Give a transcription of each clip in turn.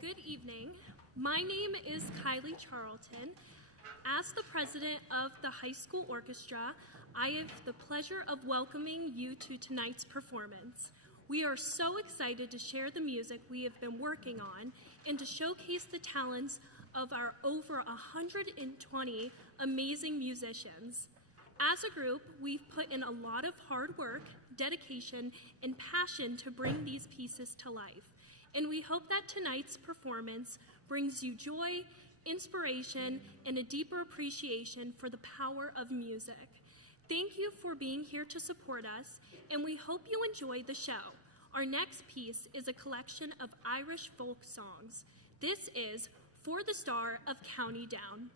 Good evening. My name is Kylie Charlton. As the president of the high school orchestra, I have the pleasure of welcoming you to tonight's performance. We are so excited to share the music we have been working on and to showcase the talents of our over 120 amazing musicians. As a group, we've put in a lot of hard work, dedication, and passion to bring these pieces to life. And we hope that tonight's performance brings you joy, inspiration, and a deeper appreciation for the power of music. Thank you for being here to support us, and we hope you enjoy the show. Our next piece is a collection of Irish folk songs. This is For the Star of County Down.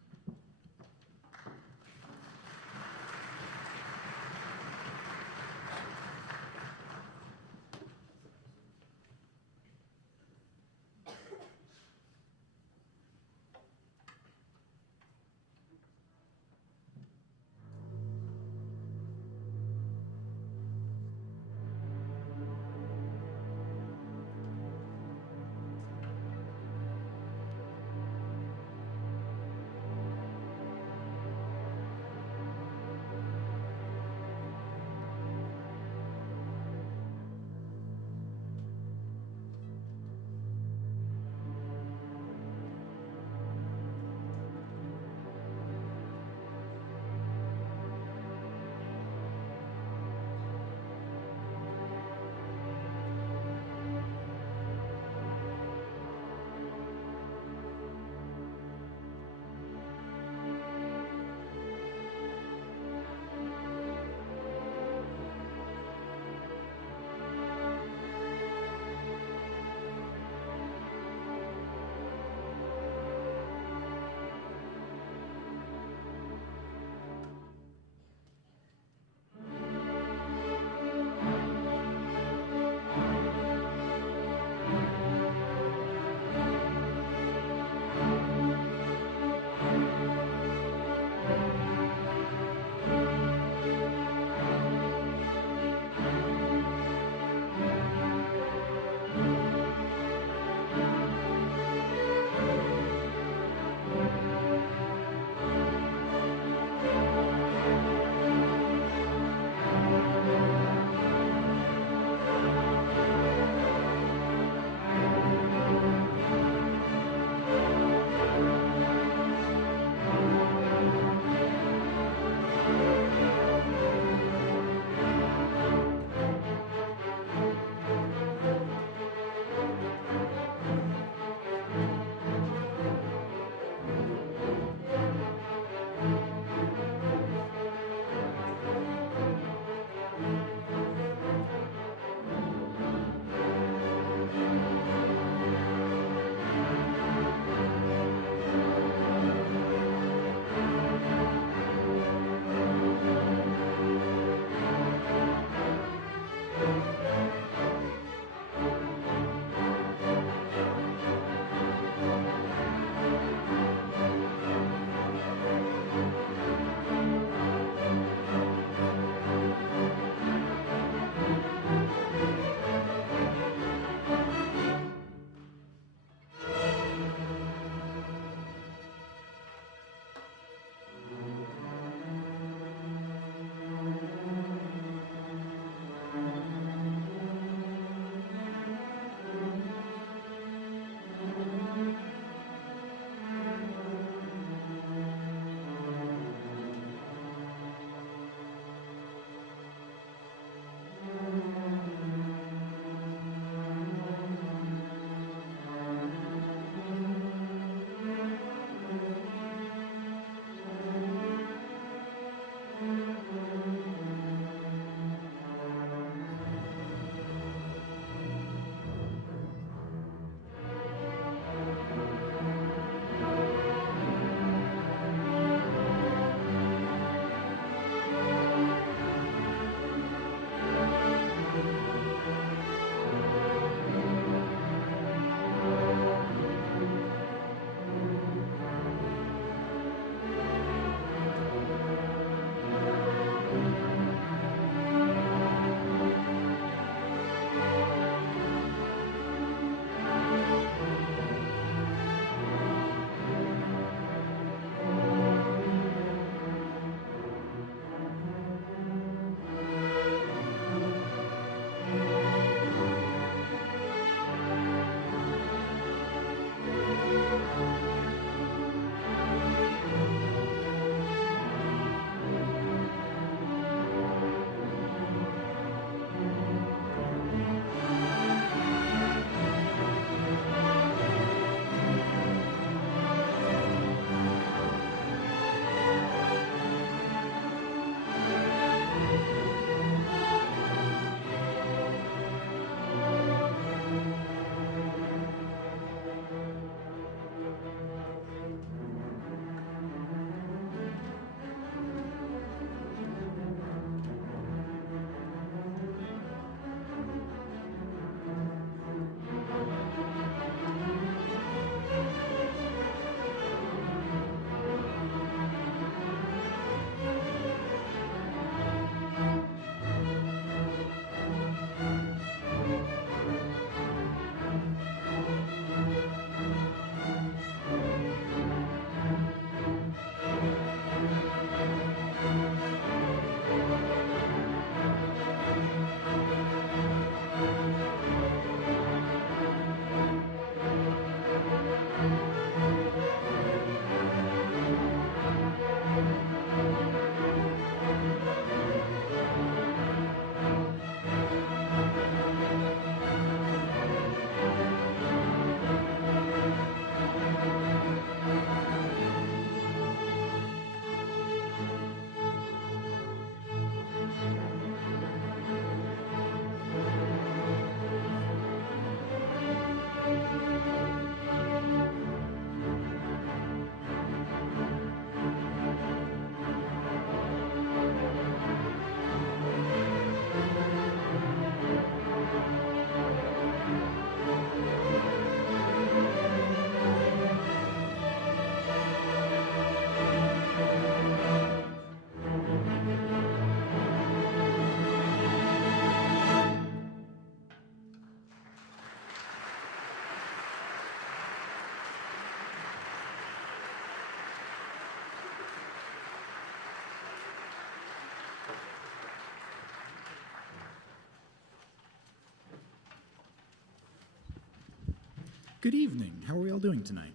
Good evening. How are we all doing tonight?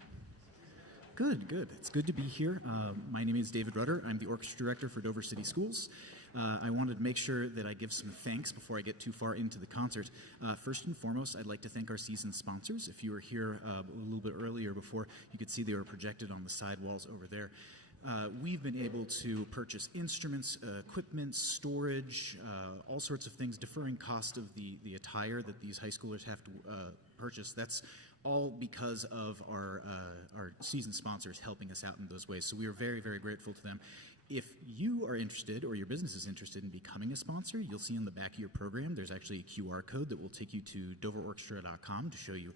Good, good. It's good to be here. My name is David Rudder. I'm the orchestra director for Dover City Schools. I wanted to make sure that I give some thanks before I get too far into the concert. First and foremost, I'd like to thank our season sponsors. If you were here a little bit earlier before, you could see they were projected on the side walls over there. We've been able to purchase instruments, equipment, storage, all sorts of things, deferring cost of the attire that these high schoolers have to purchase. That's all because of our season sponsors helping us out in those ways. So we are very, very grateful to them. If you are interested or your business is interested in becoming a sponsor, you'll see on the back of your program there's actually a QR code that will take you to doverorchestra.com to show you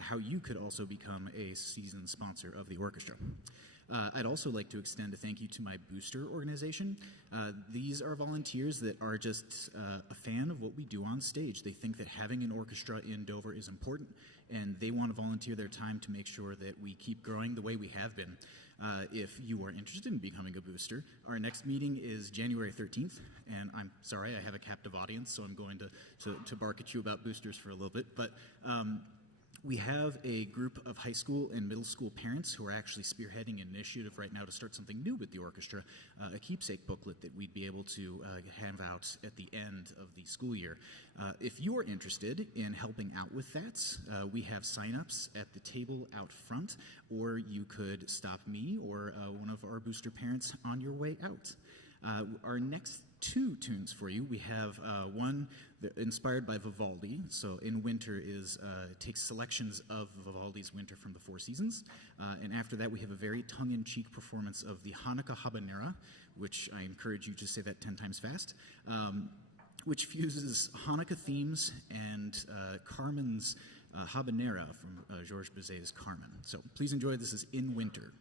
how you could also become a season sponsor of the orchestra. I'd also like to extend a thank you to my booster organization. These are volunteers that are just a fan of what we do on stage. They think that having an orchestra in Dover is important, and they want to volunteer their time to make sure that we keep growing the way we have been. If you are interested in becoming a booster, our next meeting is January 13th, and I'm sorry, I have a captive audience, so I'm going to bark at you about boosters for a little bit, but we have a group of high school and middle school parents who are actually spearheading an initiative right now to start something new with the orchestra, a keepsake booklet that we'd be able to hand out at the end of the school year. If you are interested in helping out with that, we have sign-ups at the table out front, or you could stop me or one of our booster parents on your way out. Our next two tunes for you, we have one inspired by Vivaldi. So In Winter takes selections of Vivaldi's Winter from the Four Seasons. And after that, we have a very tongue-in-cheek performance of the Hanukkah Habanera, which I encourage you to say that 10 times fast, which fuses Hanukkah themes and Carmen's Habanera from Georges Bizet's Carmen. So please enjoy. This is In Winter.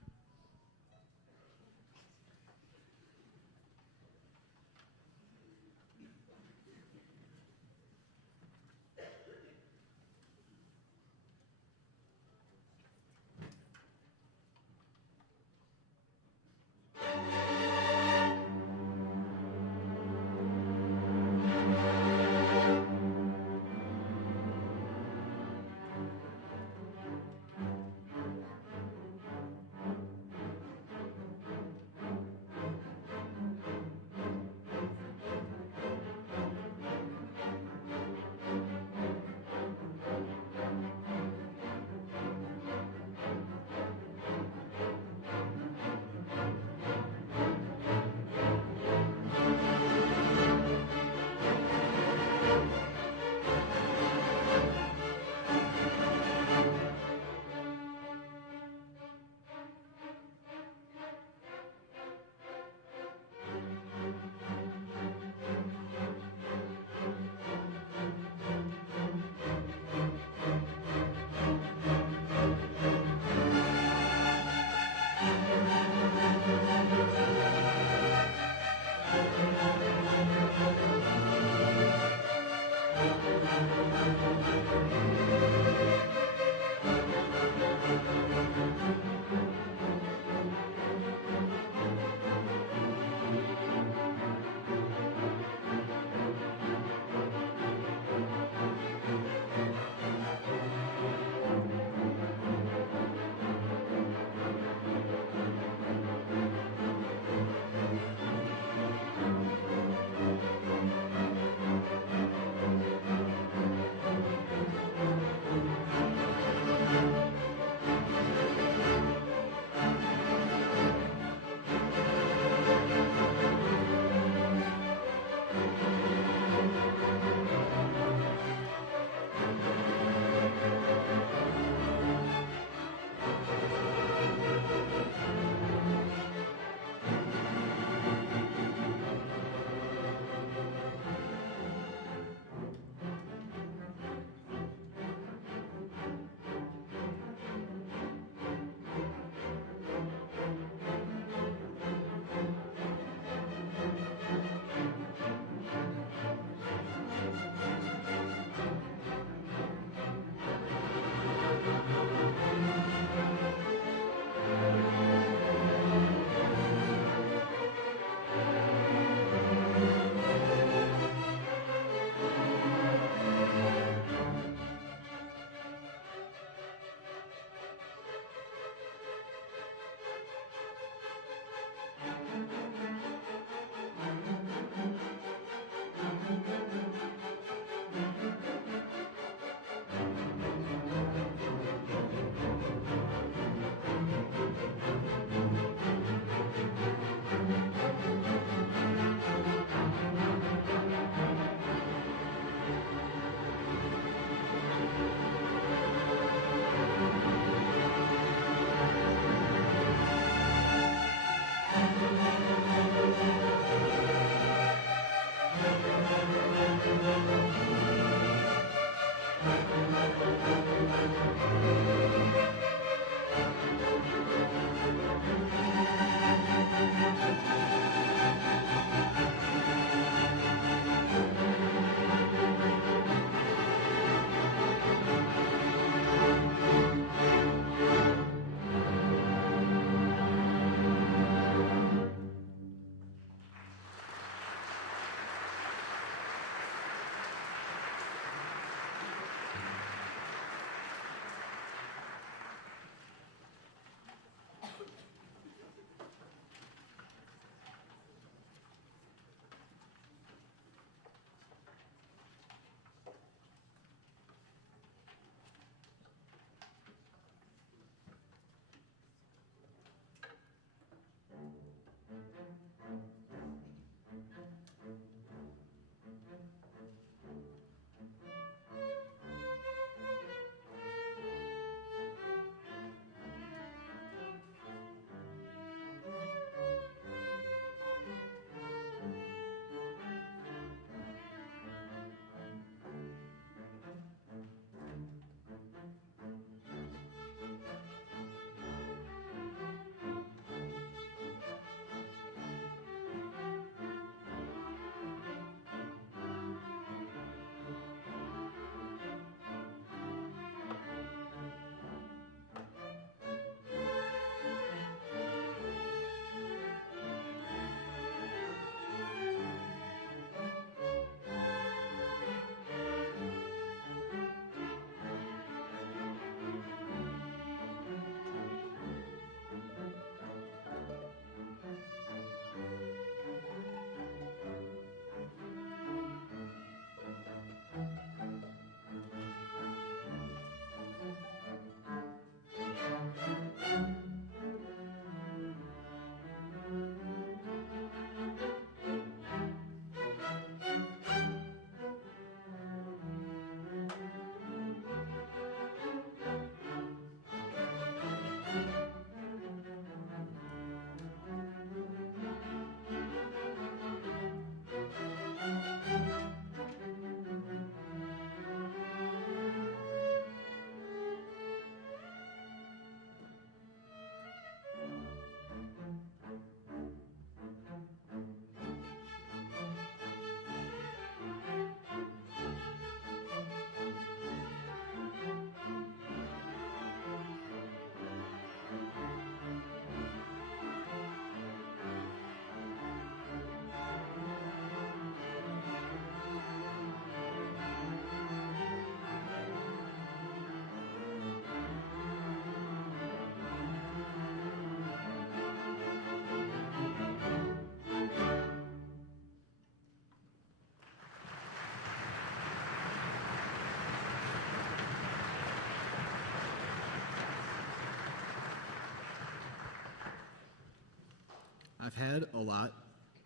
I've had a lot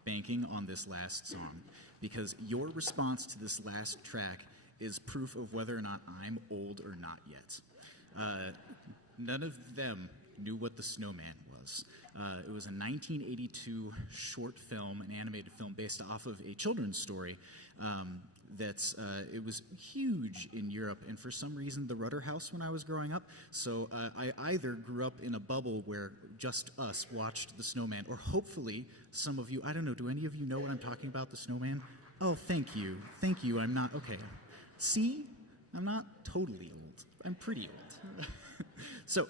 banking on this last song because your response to this last track is proof of whether or not I'm old or not yet. None of them knew what the Snowman was. It was a 1982 short film, an animated film based off of a children's story it was huge in Europe, and for some reason the Rudder House when I was growing up. So I either grew up in a bubble where just us watched the Snowman, or hopefully some of you, I don't know, do any of you know what I'm talking about, the Snowman? Oh, thank you. Thank you. I'm not, okay. See? I'm not totally old. I'm pretty old. So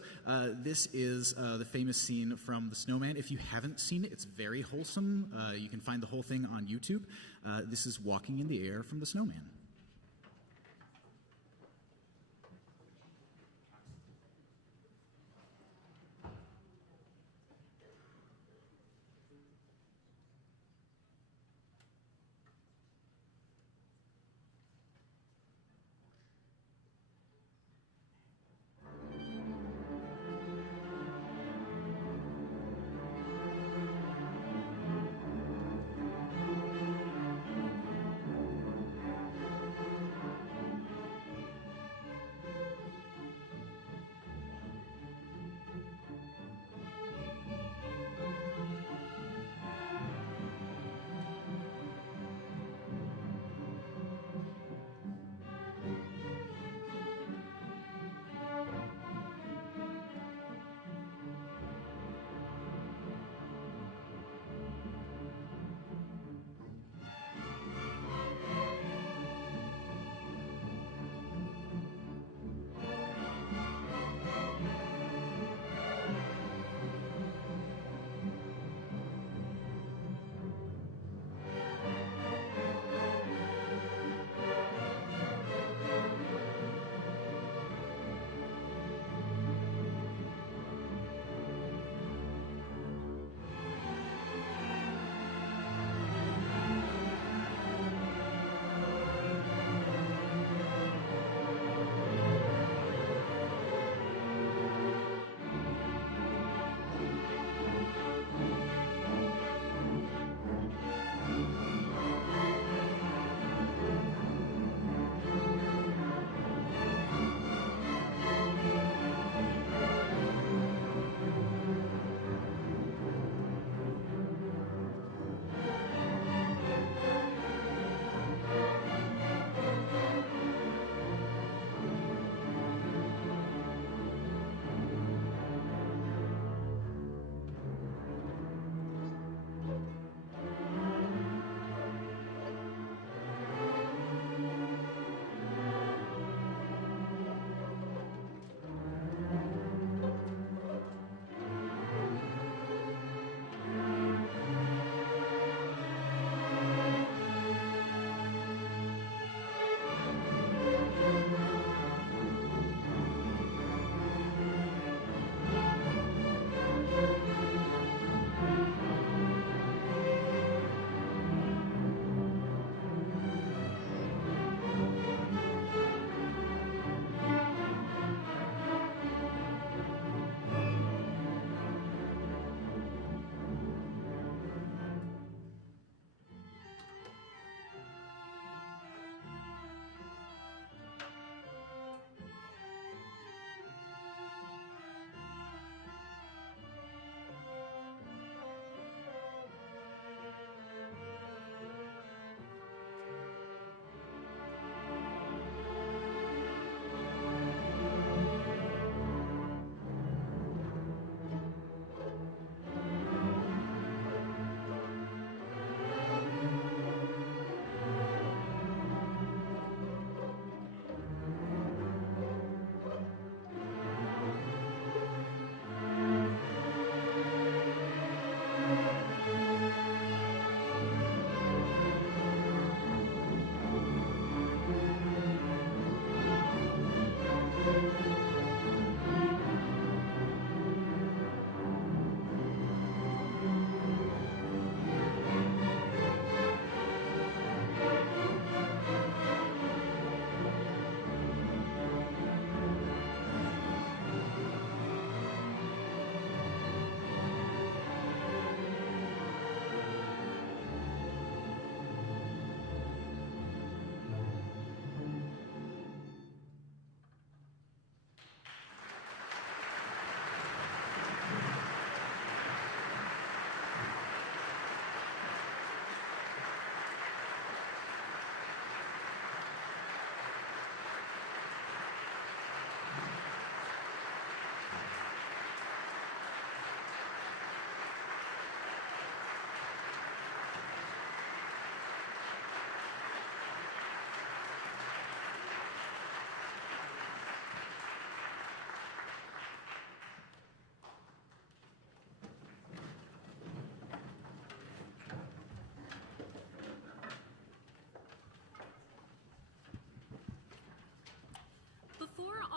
this is the famous scene from The Snowman. If you haven't seen it, it's very wholesome. You can find the whole thing on YouTube. This is Walking in the Air from The Snowman.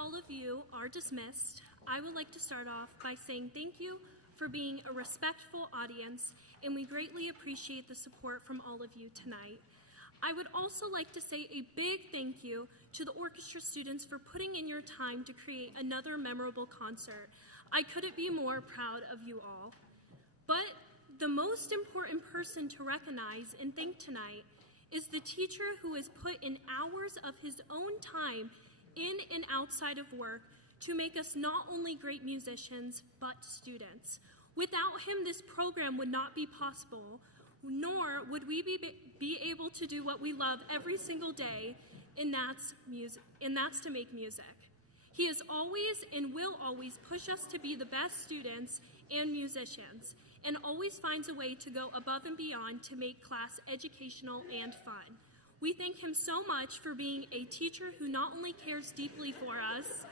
all of you are dismissed, I would like to start off by saying thank you for being a respectful audience, and we greatly appreciate the support from all of you tonight. I would also like to say a big thank you to the orchestra students for putting in your time to create another memorable concert. I couldn't be more proud of you all. But the most important person to recognize and thank tonight is the teacher who has put in hours of his own time in and outside of work to make us not only great musicians, but students. Without him, this program would not be possible, nor would we be able to do what we love every single day, and that's to make music. He has always and will always push us to be the best students and musicians, and always finds a way to go above and beyond to make class educational and fun. We thank him so much for being a teacher who not only cares deeply for us,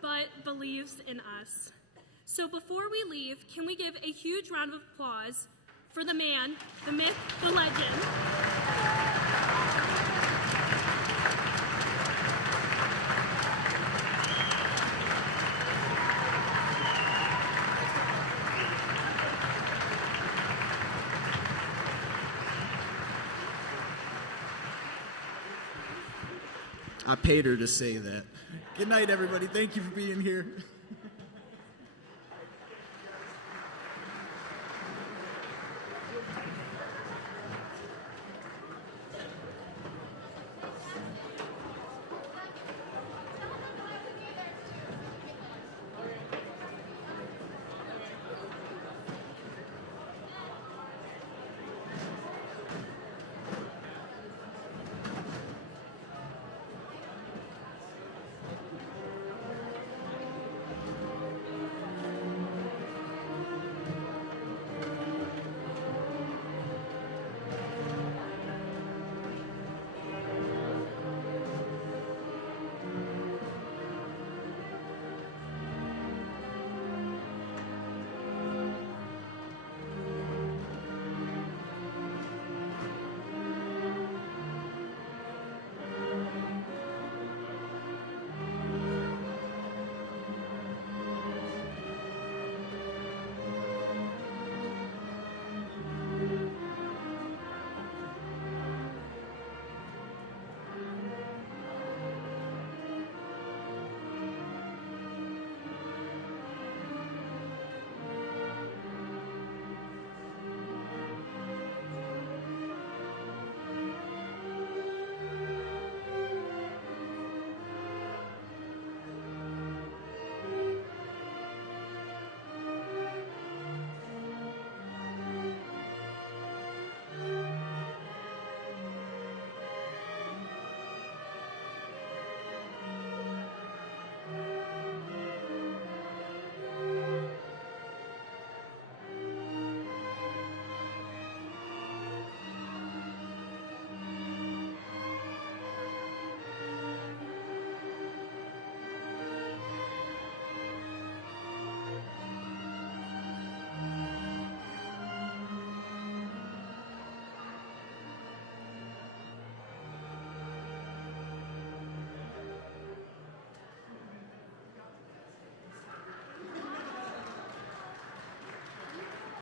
but believes in us. So before we leave, can we give a huge round of applause for the man, the myth, the legend. I paid her to say that. Good night, everybody. Thank you for being here.